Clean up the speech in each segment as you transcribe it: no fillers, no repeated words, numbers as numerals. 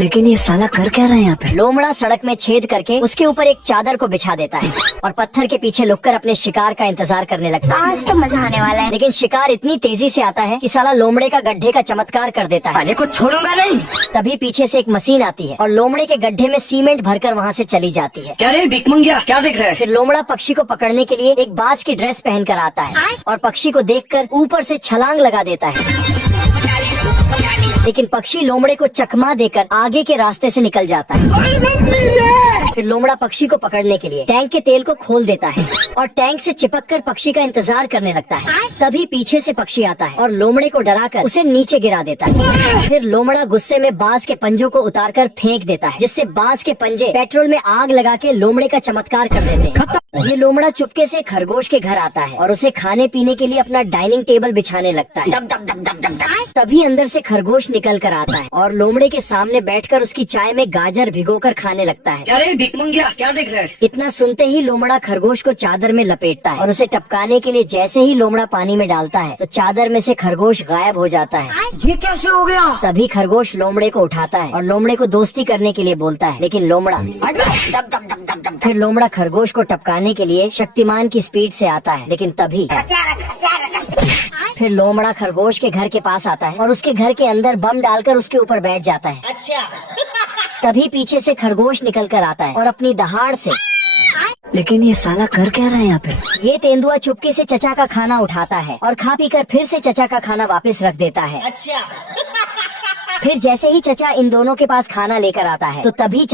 लेकिन ये साला कर क्या रहा है यहाँ पे? लोमड़ा सड़क में छेद करके उसके ऊपर एक चादर को बिछा देता है और पत्थर के पीछे लुककर अपने शिकार का इंतजार करने लगता है। आज तो मजा आने वाला है। लेकिन शिकार इतनी तेजी से आता है कि साला लोमड़े का गड्ढे का चमत्कार कर देता है। साले को छोड़ूंगा नहीं। तभी पीछे से एक मशीन आती है और लोमड़े के गड्ढे में सीमेंट भरकर वहाँ से चली जाती है। क्या रे भिकमंगिया, क्या देख रहा है? फिर लोमड़ा पक्षी को पकड़ने के लिए एक बाज की ड्रेस पहनकर आता है और पक्षी को देखकर ऊपर से छलांग लगा देता है। लेकिन पक्षी लोमड़े को चकमा देकर आगे के रास्ते से निकल जाता है। फिर लोमड़ा पक्षी को पकड़ने के लिए टैंक के तेल को खोल देता है और टैंक से चिपककर पक्षी का इंतजार करने लगता है। तभी पीछे से पक्षी आता है और लोमड़े को डराकर उसे नीचे गिरा देता है। फिर लोमड़ा गुस्से में बाज के पंजों को उतारकर फेंक देता है, जिससे बाज के पंजे पेट्रोल में आग लगा के लोमड़े का चमत्कार कर देते हैं। ये लोमड़ा चुपके से खरगोश के घर आता है और उसे खाने पीने के लिए अपना डाइनिंग टेबल बिछाने लगता है। तभी अंदर से खरगोश निकल कर आता है और लोमड़े के सामने बैठकर उसकी चाय में गाजर भिगोकर खाने लगता है। क्या रे भिकमंगिया, क्या देख रहा है? इतना सुनते ही लोमड़ा खरगोश को चादर में लपेटता है और उसे टपकाने के लिए जैसे ही लोमड़ा पानी में डालता है तो चादर में से खरगोश गायब हो जाता है। ये कैसे हो गया? तभी खरगोश लोमड़े को उठाता है और लोमड़े को दोस्ती करने के लिए बोलता है, लेकिन लोमड़ा फिर लोमड़ा खरगोश को टपकाने के लिए शक्तिमान की स्पीड से आता है। लेकिन तभी फिर लोमड़ा खरगोश के घर के पास आता है और उसके घर के अंदर बम डालकर उसके ऊपर बैठ जाता है। तभी पीछे से खरगोश निकल कर आता है और अपनी दहाड़ से लेकिन ये साला कर क्या रहा है यहाँ पे? ये तेंदुआ चुपके से चचा का खाना उठाता है और खा पी कर फिर से चचा का खाना वापस रख देता है। फिर जैसे ही चचा इन दोनों के पास खाना लेकर आता है तो तभी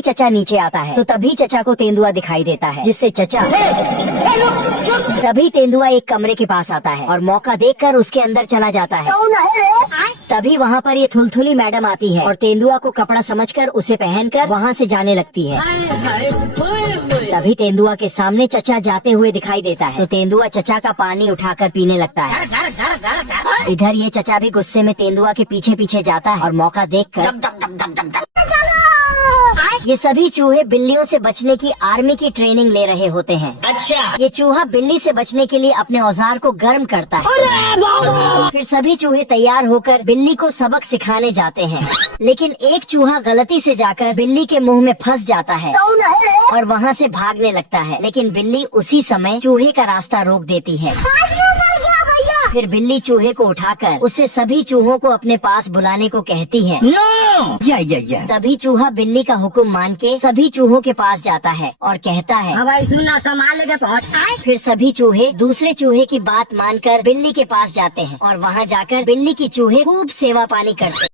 चचा नीचे आता है तो तभी चचा को तेंदुआ दिखाई देता है, जिससे तभी तेंदुआ एक कमरे के पास आता है और मौका देखकर उसके अंदर चला जाता है। तभी वहाँ पर ये थुलथुली मैडम आती है और तेंदुआ को कपड़ा समझकर उसे पहनकर वहाँ से जाने लगती है। तभी तेंदुआ के सामने चचा जाते हुए दिखाई देता है तो तेंदुआ चचा का पानी उठाकर पीने लगता है। इधर ये चचा भी गुस्से में तेंदुआ के पीछे पीछे जाता है और मौका देखकर ये सभी चूहे बिल्लियों से बचने की आर्मी की ट्रेनिंग ले रहे होते हैं। ये चूहा बिल्ली से बचने के लिए अपने औजार को गर्म करता है। फिर सभी चूहे तैयार होकर बिल्ली को सबक सिखाने जाते हैं, लेकिन एक चूहा गलती से जाकर बिल्ली के मुंह में फंस जाता है और वहाँ से भागने लगता है। लेकिन बिल्ली उसी समय चूहे का रास्ता रोक देती है। फिर बिल्ली चूहे को उठाकर उसे सभी चूहों को अपने पास बुलाने को कहती है। या। तभी चूहा बिल्ली का हुक्म मान के सभी चूहों के पास जाता है और कहता है, भाई सुना संभाल के पहुँच। फिर सभी चूहे दूसरे चूहे की बात मानकर बिल्ली के पास जाते हैं और वहाँ जाकर बिल्ली की चूहे खूब सेवा पानी करते हैं।